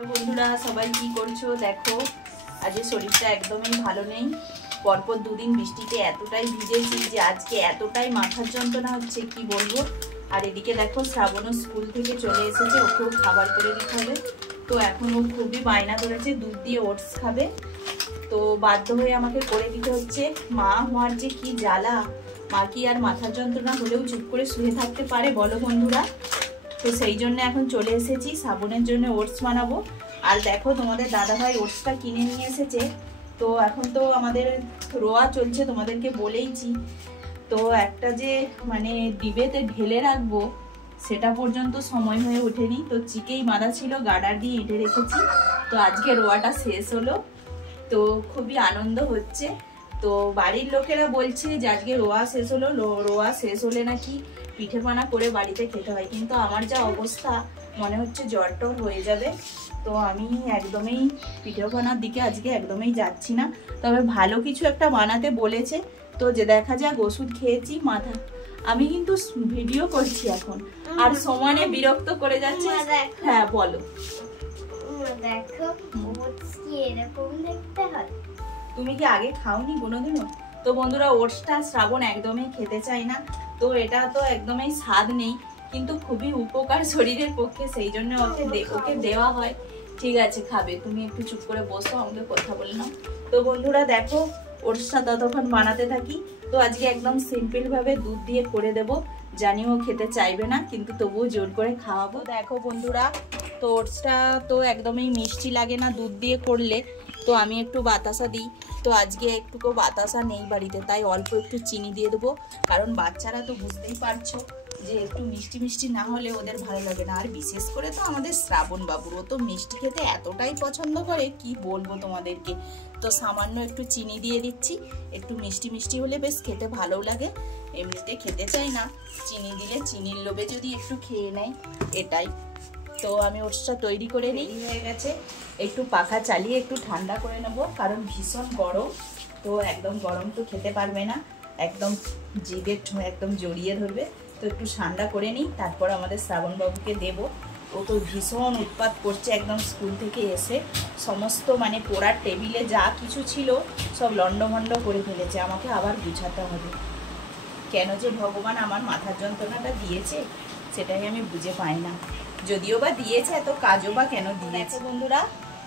বন্ধুরা সবাই কি করছো দেখো, আজকে শরীরটা একদমই ভালো নেই। পরপর দুদিন বৃষ্টিতে এতটাই ভিজেছি যে আজকে এতটাই মাথার যন্ত্রণা হচ্ছে কি বলবো। আর এদিকে দেখো শ্রাবণও স্কুল থেকে চলে এসেছে, ওকেও খাবার করে দিতে হবে। তো এখন ও খুবই বায়না ধরেছে দুধ দিয়ে ওটস খাবে, তো বাধ্য হয়ে আমাকে করে দিতে হচ্ছে। মা হওয়ার যে কি জ্বালা, মা কি আর মাথার যন্ত্রণা হলেও চুপ করে শুয়ে থাকতে পারে বলো বন্ধুরা? তো সেই জন্য এখন চলে এসেছি শ্রাবণের জন্য ওটস বানাবো। আর দেখো তোমাদের দাদাভাই ওটসটা কিনে নিয়ে এসেছে। তো এখন তো আমাদের রোয়া চলছে, তোমাদেরকে বলেইছি। তো একটা যে মানে ডিবেতে ঢেলে রাখবো সেটা পর্যন্ত সময় হয়ে ওঠেনি। তো চিকেই বাঁধা ছিল, গার্ডার দিয়ে এঁটে রেখেছি। তো আজকে রোয়াটা শেষ হলো, তো খুবই আনন্দ হচ্ছে। তো বাড়ির লোকেরা বলছে যে আজকে রোয়া শেষ হলো, রোয়া শেষ হলে নাকি পিঠে পানা করে বাড়িতে খেতে হয়, কিন্তু আমার যা অবস্থা মনে হচ্ছে জ্বর টর হয়ে যাবে। তো আমি একদমই পিঠে পানার দিকে আজকে একদমই যাচ্ছি না। তবে ভালো কিছু একটা বানাতে বলেছে, তো যে দেখা যাক। ওষুধ খেয়েছি মাথা, আমি কিন্তু ভিডিও করছি এখন আর সমানে বিরক্ত করে যাচ্ছে। হ্যাঁ বলো। দেখো কি এরকম দেখতে হয়, তুমি কি আগে খাওনি কোনোদিনও? তো বন্ধুরা ওটসটা শ্রাবণ একদমই খেতে চায় না, তো এটা তো একদমই স্বাদ নেই, কিন্তু খুবই উপকার শরীরের পক্ষে, সেই জন্য ওকে দেওয়া হয়। ঠিক আছে খাবে, তুমি একটু চুপ করে বসো, আমাকে কথা বলে নাও। তো বন্ধুরা দেখো ওটসটা ততক্ষণ বানাতে থাকি। তো আজকে একদম সিম্পল ভাবে দুধ দিয়ে করে দেব, জানি ও খেতে চাইবে না, কিন্তু তবুও জোর করে খাওয়াবো। দেখো বন্ধুরা, তো ওটসটা তো একদমই মিষ্টি লাগে না দুধ দিয়ে করলে, তো আমি একটু বাতাসা দিই। তো আজকে একটুকু বাতাসা নেই বাড়িতে, তাই অল্প একটু চিনি দিয়ে দেবো, কারণ বাচ্চারা তো বুঝতেই পারছো যে একটু মিষ্টি মিষ্টি না হলে ওদের ভালো লাগে না। আর বিশেষ করে তো আমাদের শ্রাবণ বাবুর, ও তো মিষ্টি খেতে এতটাই পছন্দ করে কি বলবো তোমাদেরকে। তো সামান্য একটু চিনি দিয়ে দিচ্ছি, একটু মিষ্টি মিষ্টি হলে বেশ খেতে ভালো লাগে। এমনিতে খেতে চাই না, চিনি দিলে চিনির লোভে যদি একটু খেয়ে নেয় এটাই। তো আমি ওটসটা তৈরি করে নিই, হয়ে গেছে। একটু পাখা চালিয়ে একটু ঠান্ডা করে নেব, কারণ ভীষণ গরম। তো একদম গরম তো খেতে পারবে না, একদম জিভে একদম জড়িয়ে ধরবে। তো একটু ঠান্ডা করে নিই, তারপর আমাদের শ্রাবণবাবুকে দেব। ও তো ভীষণ উৎপাত করছে, একদম স্কুল থেকে এসে সমস্ত মানে পড়ার টেবিলে যা কিছু ছিল সব লন্ডভন্ড করে ফেলেছে। আমাকে আবার গুছাতে হবে। কেন যে ভগবান আমার মাথার যন্ত্রণাটা দিয়েছে সেটাই আমি বুঝে পাই না। যদিও বা দিয়েছে, এত কাজও বা কেন দিয়েছে। বন্ধুরা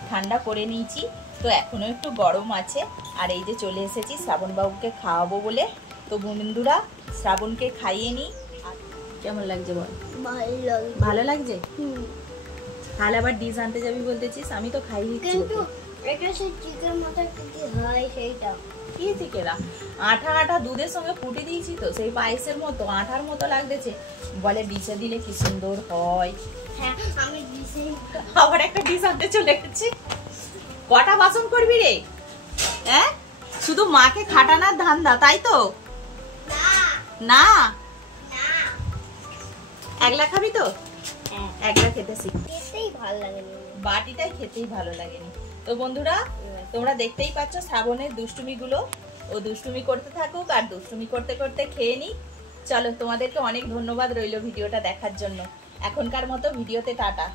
ঠান্ডা করে নিয়েছি, তো এখনো একটু গরম আছে। আর এই যে চলে এসেছি শ্রাবণবাবুকে খাওয়াবো বলে। তো বন্ধুরা শ্রাবণকে খাইয়ে নিই। কেমন লাগছে বল? ভালো লাগছে। তাহলে আবার ডিশ আনতে যাবি বলতেছিস, আমি তো খাই দিচ্ছি। কি চিকেরা আঠা আঠা দুধের সঙ্গে ফুটে দিয়েছি, তো সেই পায়েসের মতো আঠার মতো লাগতেছে। বলে ডিশে দিলে কি সুন্দর হয়। হ্যাঁ আমি ডিশে আবার একটা ডিশ আনতে চলে গেছি। কটা বাসন করবি রে? হ্যাঁ শুধু মাকে খাটানোর ধান্দা, তাই তো? না একলা খাবি তো? একলা খেতে শিখ, খেতেই ভালো লাগেনি, বাটিটাই খেতেই ভালো লাগেনি। তো বন্ধুরা তোমরা দেখতেই পাচ্ছ শ্রাবণের দুষ্টুমিগুলো, ও দুষ্টুমি করতে থাকুক আর দুষ্টুমি করতে করতে খেয়ে নি। চলো তোমাদেরকে অনেক ধন্যবাদ রইল ভিডিওটা দেখার জন্য। এখনকার মতো ভিডিওতে টাটা।